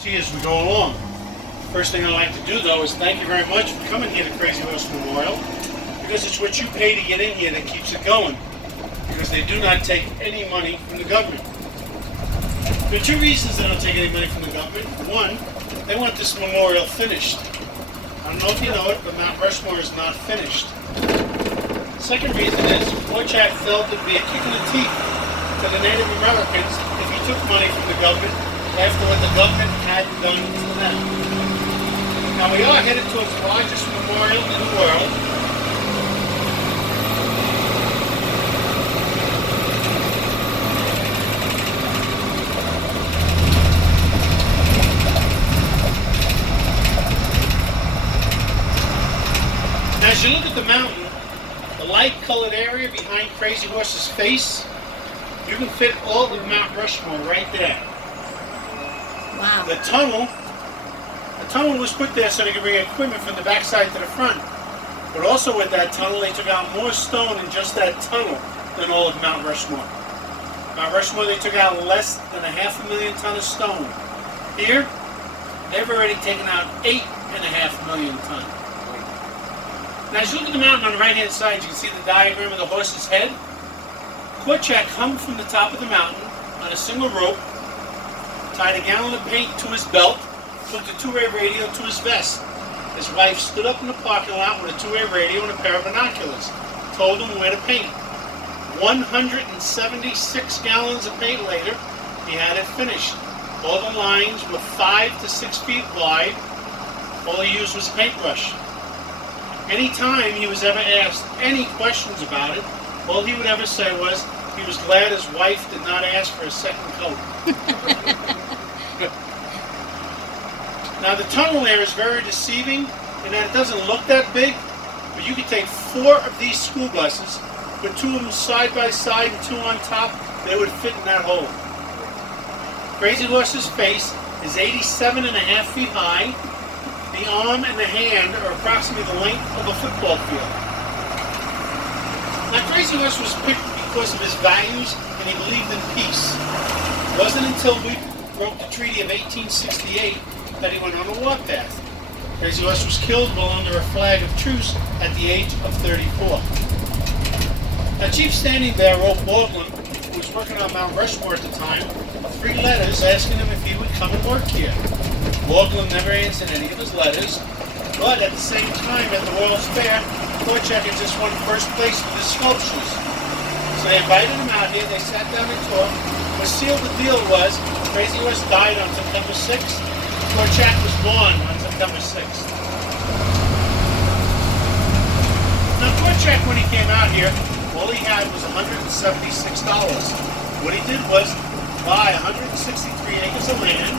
To you as we go along. First thing I'd like to do, though, is thank you very much for coming here to Crazy Horse Memorial, because it's what you pay to get in here that keeps it going, because they do not take any money from the government. There are two reasons they don't take any money from the government. One, they want this memorial finished. I don't know if you know it, but Mount Rushmore is not finished. Second reason is Korchak felt it would be a kick in the teeth to the Native Americans if he took money from the government after what the government had done to them. Now we are headed towards the largest memorial in the world. Now as you look at the mountain, the light-colored area behind Crazy Horse's face, you can fit all of Mount Rushmore right there. Wow. The tunnel was put there so they could bring equipment from the backside to the front. But also with that tunnel, they took out more stone in just that tunnel than all of Mount Rushmore. Mount Rushmore, they took out less than 500,000 tons of stone. Here, they've already taken out 8.5 million tons. Now, as you look at the mountain on the right-hand side, you can see the diagram of the horse's head. Korchak hung from the top of the mountain on a single rope, tied a gallon of paint to his belt, hooked a two-way radio to his vest. His wife stood up in the parking lot with a two-way radio and a pair of binoculars, told him where to paint. 176 gallons of paint later, he had it finished. All the lines were 5 to 6 feet wide. All he used was a paintbrush. Anytime he was ever asked any questions about it, all he would ever say was he was glad his wife did not ask for a second coat. Now the tunnel there is very deceiving in that it doesn't look that big, but you could take 4 of these school buses, put 2 of them side by side and 2 on top, they would fit in that hole. Crazy Horse's face is 87.5 feet high. The arm and the hand are approximately the length of a football field. Now Crazy Horse was picked because of his values and he believed in peace. It wasn't until we broke the Treaty of 1868 that he went on a warpath. Crazy Horse was killed while under a flag of truce at the age of 34. Now Chief Standing Bear wrote Baldwin, who was working on Mount Rushmore at the time, 3 letters asking him if he would come and work here. Baldwin never answered any of his letters, but at the same time at the World's Fair, Korchak had just won first place with his sculptures. So they invited him out here, they sat down and talked. What sealed the deal was Crazy Horse died on September 6th. Korchak was born on September 6th. Now Korchak, when he came out here, all he had was $176. What he did was buy 163 acres of land.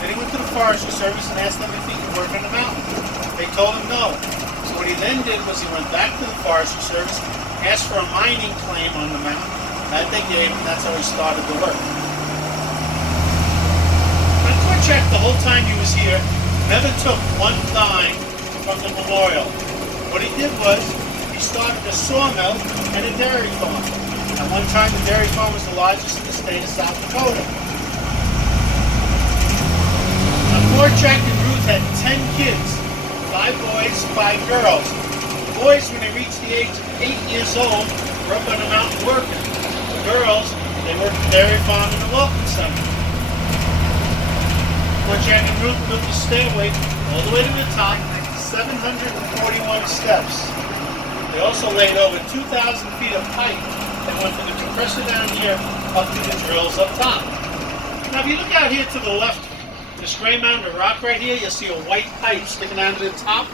Then he went to the Forestry Service and asked them if he could work on the mountain. They told him no. So what he then did was he went back to the Forestry Service, asked for a mining claim on the mountain. That they gave him, that's how he started the work. Now Korchak, the whole time he was here, never took one dime from the memorial. What he did was, he started a sawmill and a dairy farm. At one time, the dairy farm was the largest in the state of South Dakota. Now Korchak and Ruth had 10 kids, 5 boys, 5 girls. The boys, when they reached the age of 8 years old, were up on the mountain working. The girls, they worked the dairy farm and the welcome center. Korchak and Ruth built the stairway all the way to the top, 741 steps. They also laid over 2,000 feet of pipe that went from the compressor down here up to the drills up top. Now if you look out here to the left, this gray mound of rock right here, you'll see a white pipe sticking out of the top.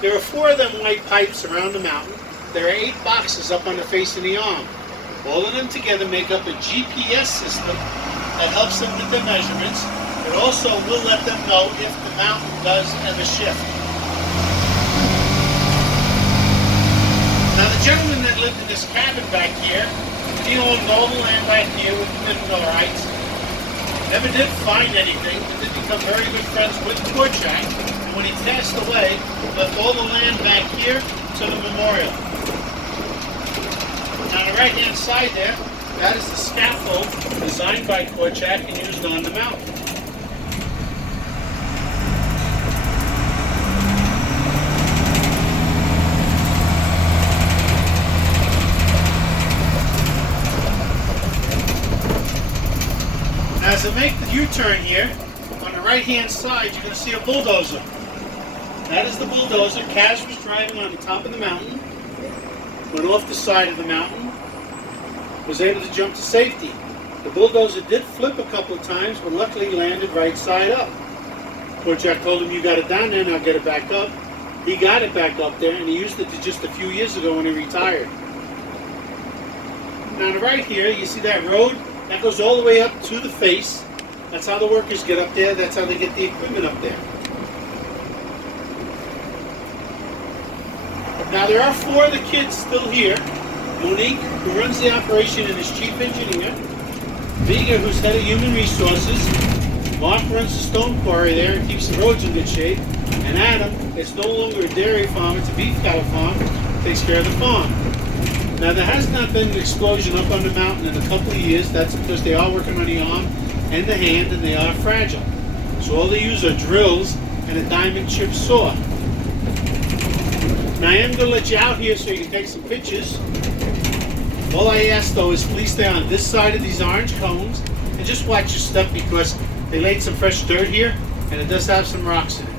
There are 4 of them white pipes around the mountain. There are 8 boxes up on the face of the arm. All of them together make up a GPS system that helps them with their measurements. It also will let them know if the mountain does ever shift. Now the gentleman that lived in this cabin back here, he owned all the land back here with the Millwrights. Never did find anything, but did become very good friends with Korchak. And when he passed away, left all the land back here to the memorial. On the right-hand side there, that is the scaffold designed by Korchak and used on the mountain. U-turn here, on the right-hand side, you're going to see a bulldozer. That is the bulldozer. Kaz was driving on the top of the mountain, went off the side of the mountain, was able to jump to safety. The bulldozer did flip a couple of times, but luckily landed right side up. Poor Jack told him, you got it down there, now get it back up. He got it back up there, and he used it just a few years ago when he retired. Now on the right here, you see that road? That goes all the way up to the face. That's how the workers get up there. That's how they get the equipment up there. Now there are 4 of the kids still here. Monique, who runs the operation and is chief engineer. Vega, who's head of human resources. Mark runs the stone quarry there and keeps the roads in good shape. And Adam is no longer a dairy farm, it's a beef cattle farm, takes care of the farm. Now there has not been an explosion up on the mountain in a couple of years. That's because they are working on the arm and the hand, and they are fragile. So all they use are drills and a diamond chip saw. Now I am going to let you out here so you can take some pictures. All I ask though is please stay on this side of these orange cones and just watch your step because they laid some fresh dirt here and it does have some rocks in it.